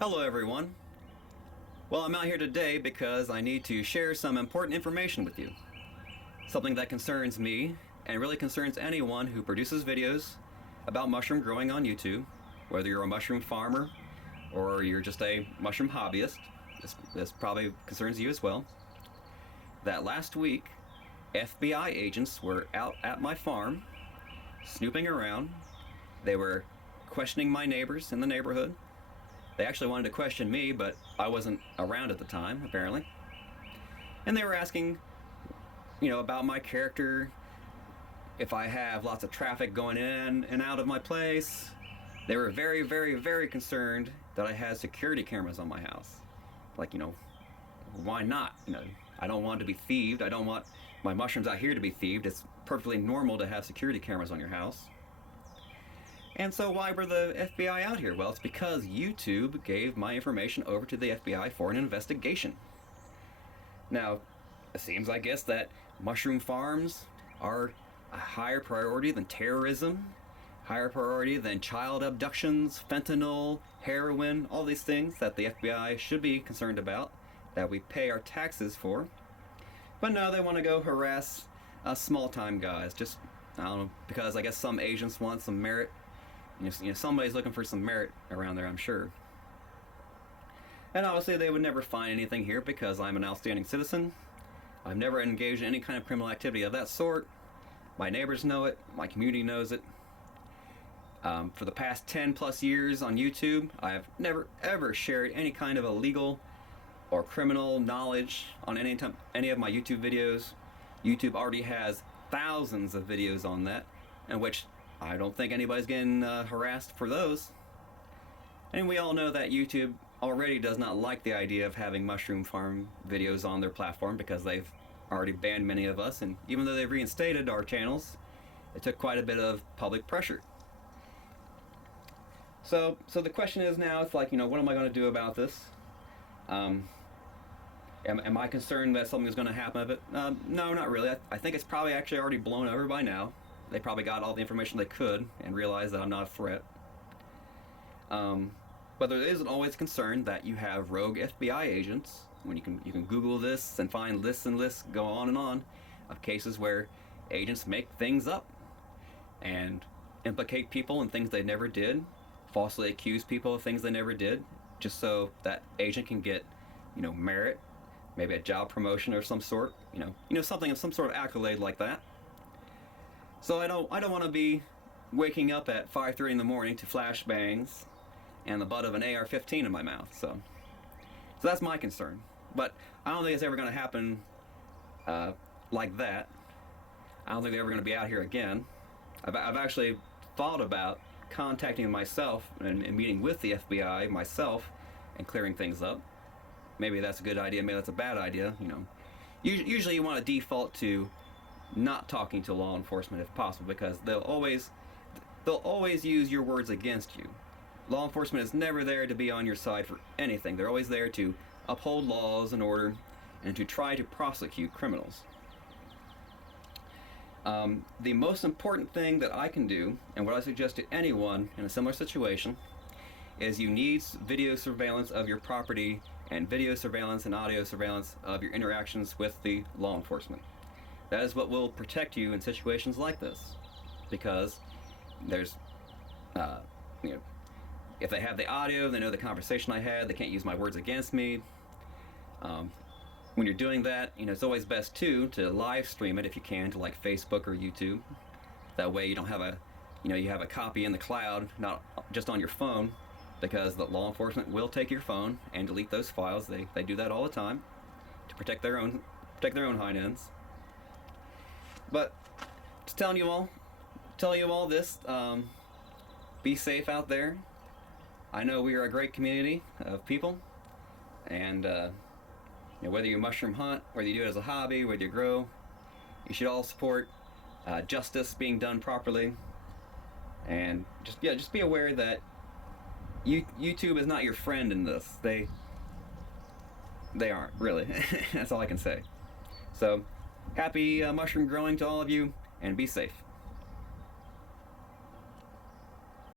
Hello everyone. Well, I'm out here today because I need to share some important information with you. Something that concerns me and really concerns anyone who produces videos about mushroom growing on YouTube, whether you're a mushroom farmer or you're just a mushroom hobbyist. This probably concerns you as well. That last week, FBI agents were out at my farm, snooping around. They were questioning my neighbors in the neighborhood. They actually wanted to question me, but I wasn't around at the time, apparently. And they were asking, about my character, if I have lots of traffic going in and out of my place. They were very, very, very concerned that I had security cameras on my house. Like, why not? I don't want to be thieved. I don't want my mushrooms out here to be thieved. It's perfectly normal to have security cameras on your house. And so why were the FBI out here? Well, it's because YouTube gave my information over to the FBI for an investigation. Now, it seems, I guess, that mushroom farms are a higher priority than terrorism, higher priority than child abductions, fentanyl, heroin, all these things that the FBI should be concerned about, that we pay our taxes for. But no, they want to go harass small-time guys, just, I don't know, because I guess some agents want some merit. Somebody's looking for some merit around there, I'm sure. And obviously they would never find anything here because I'm an outstanding citizen. I've never engaged in any kind of criminal activity of that sort. My neighbors know it. My community knows it. For the past 10 plus years on YouTube, I have never ever shared any kind of illegal or criminal knowledge on any of my YouTube videos. YouTube already has thousands of videos on that, in which I don't think anybody's getting harassed for those. And we all know that YouTube already does not like the idea of having mushroom farm videos on their platform because they've already banned many of us, and even though they've reinstated our channels, it took quite a bit of public pressure. So the question is now, it's like, what am I going to do about this? Am I concerned that something is going to happen of it? No, not really. I think it's probably actually already blown over by now. They probably got all the information they could and realized that I'm not a threat. But there is always concern that you have rogue FBI agents. When you can Google this and find lists and lists, go on and on, of cases where agents make things up and implicate people in things they never did, falsely accuse people of things they never did, just so that agent can get, merit, maybe a job promotion or some sort, something of some sort of accolade like that. So I don't want to be waking up at 5:30 in the morning to flashbangs and the butt of an AR-15 in my mouth. So that's my concern. But I don't think it's ever going to happen like that. I don't think they're ever going to be out here again. I've actually thought about contacting myself and meeting with the FBI myself and clearing things up. Maybe that's a good idea. Maybe that's a bad idea. Usually you want to default to not talking to law enforcement if possible, because they'll always use your words against you. Law enforcement is never there to be on your side for anything. They're always there to uphold laws and order and to try to prosecute criminals. The most important thing that I can do, and what I suggest to anyone in a similar situation, is you need video surveillance of your property and video surveillance and audio surveillance of your interactions with the law enforcement. That is what will protect you in situations like this, because there's, if they have the audio, they know the conversation I had, they can't use my words against me. When you're doing that, it's always best too to live stream it if you can to like Facebook or YouTube. That way you don't have you have a copy in the cloud, not just on your phone, because the law enforcement will take your phone and delete those files. They do that all the time to protect their own hind ends. But just telling you all this, be safe out there. I know we are a great community of people, and whether you mushroom hunt, whether you do it as a hobby, whether you grow, you should all support justice being done properly, and just be aware that YouTube is not your friend in this. They aren't really. That's all I can say. So happy mushroom growing to all of you, and be safe.